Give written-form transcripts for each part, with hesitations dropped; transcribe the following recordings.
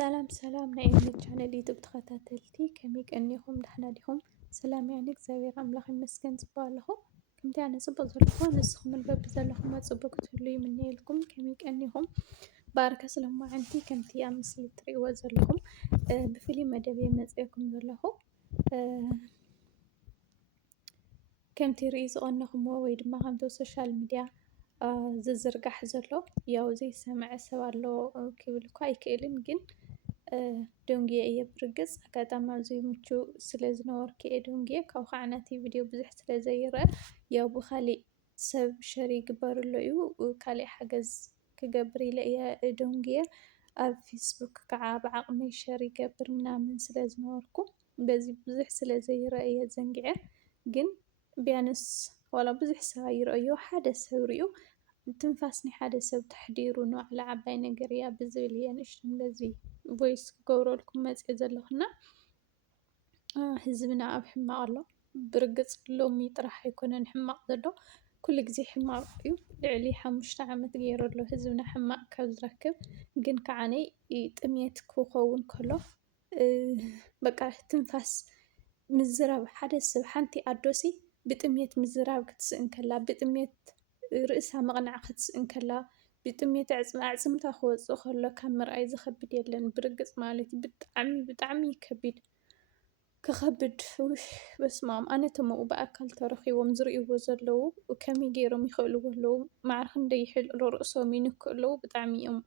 ሰላም ሰላም ናይ እምነት ቻናል ዩቱብ ተኸታተልቲ ከመይ ቀኒኹም ደህና ዲኹም? ሰላም ያኒ እግዚአብሔር ኣምላኽ ይመስገን ጽቡቕ ኣለኹ። ከምቲ ኣነ ጽቡቕ ዘለኹ ንስኹምን በቢ ዘለኹም ጽቡቕ ክትህሉ ይምነየልኩም። ከመይ ቀኒኹም? ባርካ ስለማዓንቲ ከምቲ ኣብ ምስሊ እትሪእዎ ዘለኹም ብፍሉይ መደብ መፂአኩም ዘለኹ ከምቲ ርኢ ዝቐነኹምዎ ወይ ድማ ከምቲ ሶሻል ሚድያ ዝዝርጋሕ ዘሎ ያው ዘይሰምዐ ሰብ ኣሎ ክብል እኳ ኣይክእልን፣ ግን ደንጉየ እየ ብርግጽ ኣጋጣሚ ኣብ ዘይምችው ስለ ዝነበርኩ እየ ደንጉየ። ካብኡ ከዓ ናቲ ቪድዮ ብዙሕ ስለ ዘይርአ ያው ብኻሊእ ሰብ ሸር ይግበረሎ እዩ ካሊእ ሓገዝ ክገብር ኢለ እየ ደንጉየ። ኣብ ፌስቡክ ከዓ ብዓቕመይ ሸር ይገብር ምናምን ስለ ዝነበርኩ በዚ ብዙሕ ስለ ዘይርአ እየ ዘንጊዐ። ግን ቢያንስ ዋላ ብዙሕ ሰብ ኣይረአዮ ሓደ ሰብ ሪኡ ትንፋስ ናይ ሓደ ሰብ ተሕዲሩ ንባዕሉ ዓባይ ነገር እያ ብዝብል እየ ንእሽተይ በዚ ቮይስ ክገብረልኩም መፂአ ዘለኹና። ህዝብና ኣብ ሕማቕ ኣሎ ብርግጽ ሎሚ ጥራሕ ኣይኮነን ሕማቕ ዘሎ ኩሉ ግዜ ሕማቕ እዩ። ልዕሊ 5 ዓመት ገይሩ ኣሎ ህዝብና ሕማቕ ካብ ዝረክብ። ግን ከዓነይ ጥሜት ክኸውን ከሎ በቃ ትንፋስ ምዝራብ ሓደ ሰብ ሓንቲ ኣዶሲ ብጥሜት ምዝራብ ክትስእን ከላ ብጥሜት ርእሳ መቕናዕ ክትስእን ከላ ብጥሜት ኣዕጽምታ ክወፅእ ከሎ ካብ ምርኣይ ዝኸብድ የለን ብርግጽ ማለት እዩ። ብጣዕሚ ብጣዕሚ ከቢድ ክኸብድ በስመ ኣብ። ኣነ ተምኡ ብኣካል ተረኺቦም ዝርእይዎ ዘለዉ ከመይ ገይሮም ይኽእልዎ ኣለዉ መዓር ክንደይ ርእሶም ይንክኡ ኣለዉ። ብጣዕሚ እዮም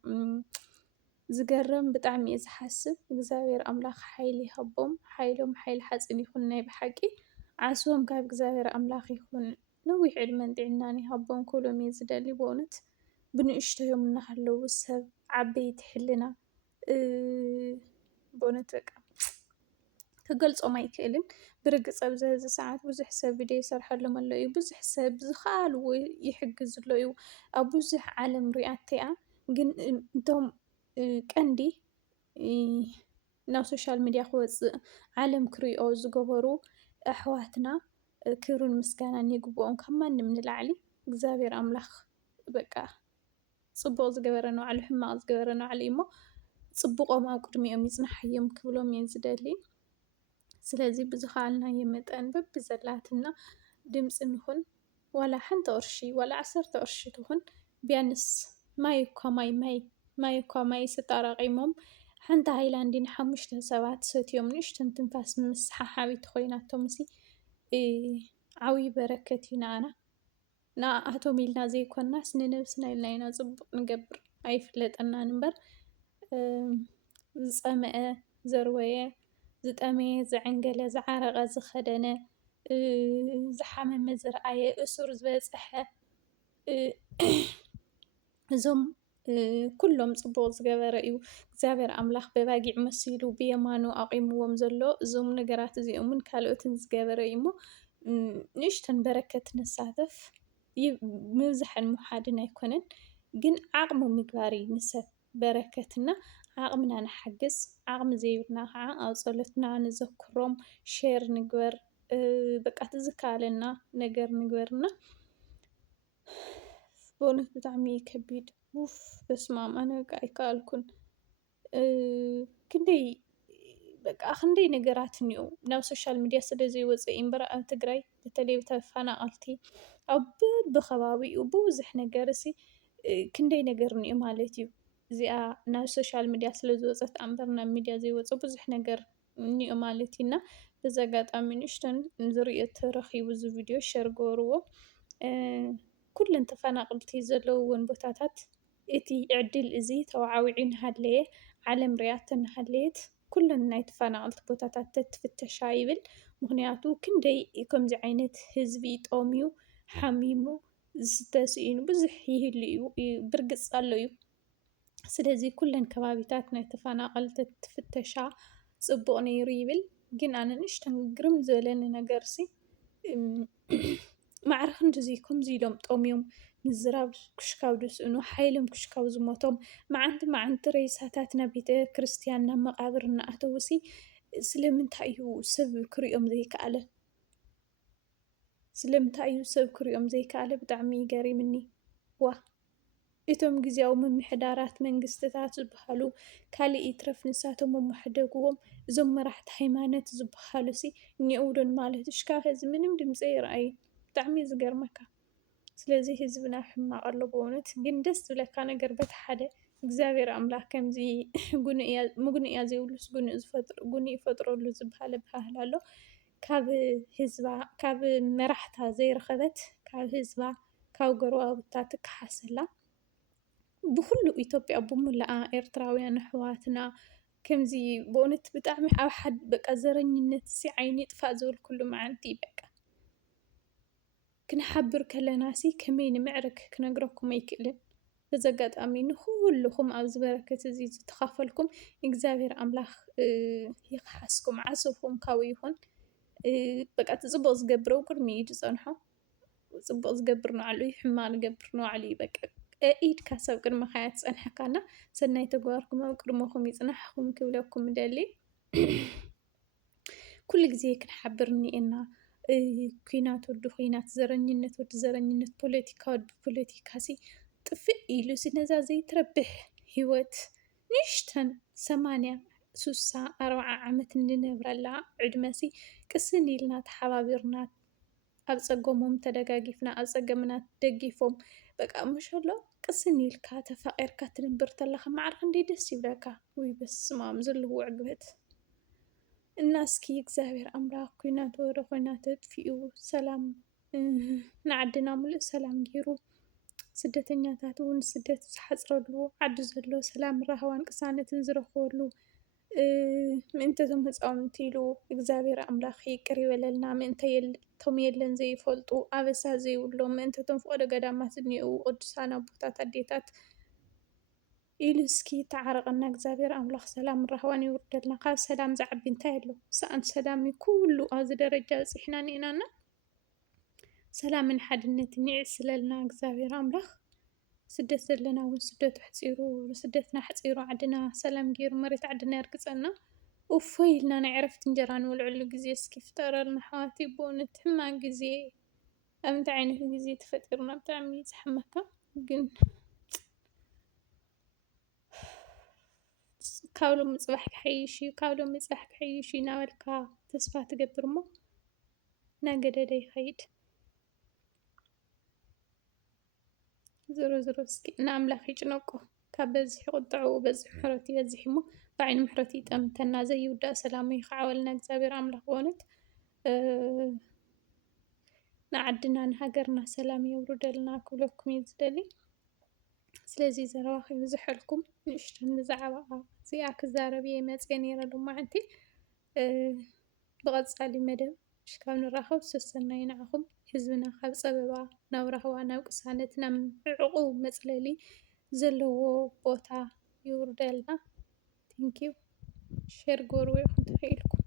ዝገርም ብጣዕሚ እየ ዝሓስብ። እግዚኣብሔር ኣምላኽ ሓይሊ ይሃቦም ሓይሎም ሓይሊ ሓፂን ይኹን ናይ ብሓቂ ዓስቦም ካብ እግዚኣብሔር ኣምላኽ ይኹን ነዊሕ ዕድመን ጥዕናን ይሃቦም ክብሎም እየ ዝደሊ። ብእውነት ብንእሽተዮም እናሃለዉ ሰብ ዓበይቲ ሕልና ብእውነት በቃ ክገልጾም ኣይክእልን። ብርግጽ ኣብዚ ሕዚ ሰዓት ብዙሕ ሰብ ቪድዮ ይሰርሐሎም ኣሎ እዩ፣ ብዙሕ ሰብ ዝኸኣልዎ ይሕግዝ ኣሎ እዩ ኣብ ብዙሕ ዓለም ሪኣቶ እያ። ግን እቶም ቀንዲ ናብ ሶሻል ሚድያ ክወፅእ ዓለም ክሪኦ ዝገበሩ ኣሕዋትና ክብርን ምስጋናን ይግብኦም ካብ ማንም ንላዕሊ። እግዚኣብሔር ኣምላኽ በቃ ጽቡቕ ዝገበረ ንባዕሉ ሕማቕ ዝገበረ ንባዕሉ እዩ እሞ ጽቡቖም ኣብ ቅድሚኦም ይጽናሕ ክብሎም እየ ዝደሊ። ስለዚ ብዝኸኣልናዮ መጠን በቢ ዘላትና ድምፂ ንኹን ዋላ ሓንቲ ቅርሺ ዋላ 10 ቅርሺ ትኹን ቢያንስ ማይ እኳ ማይ እኳ ማይ ተጠራቒሞም ሓንቲ ሃይላንዲ ን5 ሰባት ሰትዮም ንእሽተን ትንፋስ ምስሓሓቢት ኮይናቶምሲ ዓብዪ በረከት እዩ ንኣና። ንኣቶም ኢልና ዘይኮናስ ንነብስና ኢልና ኢና ጽቡቕ ንገብር ኣይፍለጠናን እምበር ዝጸምአ ዘርወየ ዝጠመየ ዘዕንገለ ዝዓረቐ ዝኸደነ ዝሓመመ ዝረኣየ እሱር ዝበፅሐ እዞም ኩሎም ጽቡቕ ዝገበረ እዩ እግዚኣብሔር ኣምላኽ በባጊዕ መሲሉ ብየማኑ ኣቂምዎም ዘሎ እዞም ነገራት እዚኦምን ካልኦትን ዝገበረ እዩ እሞ ንእሽተን በረከት ነሳተፍ ምብዛሕን ምውሓድን ኣይኮነን፣ ግን ዓቕሚ ምግባር እዩ ንሰብ በረከትና ዓቕምና ንሓግዝ። ዓቕሚ ዘይብልና ከዓ ኣብ ጸሎትና ንዘክሮም ሼር ንግበር በቃ ትዝከኣለና ነገር ንግበርና። ብእውነት ብጣዕሚ እዩ ከቢድ ውፍ በስመ ኣብ ኣነ በቃ ኣይከኣልኩን። ክንደይ ነገራት እኒአው ናብ ሶሻል ሚድያ ስለ ዘይወፀ እዩ እምበር ኣብ ትግራይ በተለይ ተፈናቐልቲ ኣብ በብኸባቢኡ ብብዙሕ ነገር ክንደይ ነገር እኒኦ ማለት እዩ። እዚኣ ናብ ሶሻል ሚድያ ስለ ዝወፀት እምበር ናብ ሚድያ ዘይወፀ ብዙሕ ነገር እኒኦ ማለት እዩ። እና በዚ ኣጋጣሚ ንእሽተን ዝርእዮ ተረኺቡ እዚ ቪድዮ ሸር ገበርዎ። ኩለን ተፈናቐልቲ ዘለውዎን ቦታታት እቲ ዕድል እዚ ተወዓዊዑ እናሃለየ ዓለም ሪኣቶ እናሃለየት ኩለን ናይ ተፈናቐልቲ ቦታታት ተትፍተሻ ይብል። ምክንያቱ ክንደይ ከምዚ ዓይነት ህዝቢ ጠምዩ ሓሚሙ ዝስተ ስኢኑ ብዙሕ ይህሉ እዩ ብርግጽ ኣሎ እዩ። ስለዚ ኩለን ከባቢታት ናይ ተፈናቐልቲ ትፍተሻ ጽቡቕ ነይሩ ይብል። ግን ኣነ ንእሽተን ግርም ዝበለኒ ነገርሲ ማዕረ ክንድዚ ከምዚ ኢሎም ጠምዮም ምዝራብ ክሽካብ ድስእኑ ሓይሎም ክሽካብ ዝሞቶም መዓንቲ መዓንቲ ሬሳታት ናብ ቤተ ክርስቲያን ናብ መቓብር እናኣተውሲ ስለምንታይ እዩ ሰብ ክሪኦም ዘይከኣለ? ስለምንታይ እዩ ሰብ ክሪኦም ዘይከኣለ? ብጣዕሚ ገሪምኒ ዋ እቶም ግዜያዊ ምምሕዳራት መንግስትታት ዝበሃሉ ካሊእ ይትረፍ ንሳቶም መማሓደግዎም እዞም መራሕቲ ሃይማኖት ዝበሃሉ እኒአው ዶ ማለት እዩ። ሽካብ ሕዚ ምንም ድምፂ ይርአዩ። ብጣዕሚ እዩ ዝገርመካ። ስለዚ ህዝብና ሕማቕ ኣሎ ብእውነት። ግን ደስ ዝብለካ ነገር በቲ ሓደ እግዚኣብሔር ኣምላኽ ከምዚ ምጉንኢ እያ ዘይብሉስ ጉንኢ ይፈጥረሉ ዝበሃል ኣበሃህላ ኣሎ። ካብ መራሕታ ዘይረኸበት ካብ ህዝባ ካብ ጎረባብታ ትከሓሰላ ብኩሉ ኢትዮጵያ ብሙላኣ ኤርትራውያን ኣሕዋትና ከምዚ ብእውነት ብጣዕሚ ኣብ ሓደ በቃ ዘረኝነት ዓይኒ ይጥፋእ ዝብል ኩሉ መዓልቲ በቃ ክንሓብር ከለና ከመይ ንምዕርግ ክነግረኩም ኣይክእልን። በዚ ኣጋጣሚ ንኩልኩም ኣብዚ በረከት እዚ ዝተኻፈልኩም እግዚኣብሔር ኣምላኽ ይክሓስኩም፣ ዓሶኹም ካብኡ ይኹን። በቃ እቲ ፅቡቅ ዝገብር ኣብ ቅድሚ ኢድ ዝፀንሖ ፅቡቅ ዝገብር ንባዕሉ እዩ፣ ሕማቅ ዝገብር ንባዕሉ እዩ። በቃ ኢድካ ሰብ ቅድሚካ እያ ትፀንሐካና። ሰናይ ተግባርኩም ኣብ ቅድሚኩም ይፅናሕኩም ክብለኩም ይደሊ። ኩሉ ግዜ ክንሓብር እኒአና። ኩናት ወዲ ኩናት፣ ዘረኝነት ወዲ ዘረኝነት፣ ፖለቲካ ወዲ ፖለቲካ ጥፍእ ኢሉ ነዛ ዘይትረብሕ ሂወት ንእሽተን 80 60 40 ዓመት እንነብረላ ዕድመ ቅስን ኢልና ተሓባቢርና ኣብ ፀገሞም ተደጋጊፍና ኣብ ፀገምና ደጊፎም በቃ ማሻአላ ቅስን ኢልካ ተፋቂርካ ክትነብር ከለካ ማዕረ ክንደይ ደስ ይብለካ። ወይ በስመ ኣብ ዘለዎ ዕግበት እና እስኪ እግዚኣብሔር ኣምላኽ ኩናት ወደ ኩናት ኣጥፊኡ ሰላም ንዓድና ሙሉእ ሰላም ገይሩ ስደተኛታት እውን ስደት ዝሓፅረሉ ዓዲ ዘሎ ሰላም ራህዋን ቅሳነትን ዝረኽበሉ ምእንተ እቶም ህፃውንቲ ኢሉ እግዚኣብሔር ኣምላኽ ይቅር ይበለልና። ምእንተ እቶም የለን ዘይፈልጡ ኣበሳ ዘይብሎም ምእንተ እቶም ፍቅደ ገዳማት እኒአው ቅዱሳን ኣቦታት ኣዴታት ኢሉ እስኪ ተዓረቀና እግዚኣብሔር ኣምላኽ ሰላም ራህዋን ይውርደልና። ካብ ሰላም ዝዓቢ እንታይ ኣሎ? ሰኣን ሰላም እዩ ኩሉ ኣብዚ ደረጃ በፂሕና ኒአናና። ሰላምን ሓድነትን ይዕስለልና እግዚኣብሔር ኣምላኽ። ስደት ዘለና እውን ስደቱ ሕፂሩ ስደትና ሕፂሩ ዓድና ሰላም ገይሩ መሬት ዓድና የርግፀና እፎይ ኢልና ናይ ዕረፍቲ እንጀራ ንበልዐሉ ግዜ እስኪ ፍጠረልና ኣሕዋተይ። ብእውነት ሕማቅ ግዜ ኣብ እንታይ ዓይነት ግዜ ተፈጢርና ብጣዕሚ እዩ ዘሕመካ። ግን ካብ ሎሚ ፅባሕ ክሓይሽ እዩ ካብ ሎሚ ፅባሕ ክሓይሽ እዩ እናበልካ ተስፋ ትገብር እሞ እናገደደ ይኸይድ። ዞሮ ዞሮ እስኪ ንኣምላኽ ይጭነቆ። ካብ በዝሒ ቁጥዑ በዝሒ ምሕረቱ ይበዝሕ እሞ ብዓይኒ ምሕረቱ ይጠምተና። ዘይውዳእ ሰላሙ ይከዓወልና እግዚኣብሔር ኣምላኽ በእውነት ንዓድና ንሃገርና ሰላም የውርደልና ክብለኩም እየ ዝደሊ። ስለዚ ዘረባ ከይብዝሐልኩም ንእሽተን ብዛዕባ እዚኣ ክዛረብ እየ መፅአ ነይረ ሎማዓንቲ። ብቐፃሊ መደብ ሽካብ ንራኸብ ሰሰናይ ንዓኹም። ህዝብና ካብ ፀበባ ናብ ራህዋ ናብ ቅሳነት ናብ ዕቑብ መፅለሊ ዘለዎ ቦታ ይውርደልና። ቴንኪዩ ሸር ግበርዎ ኢኹም ተኸኢልኩም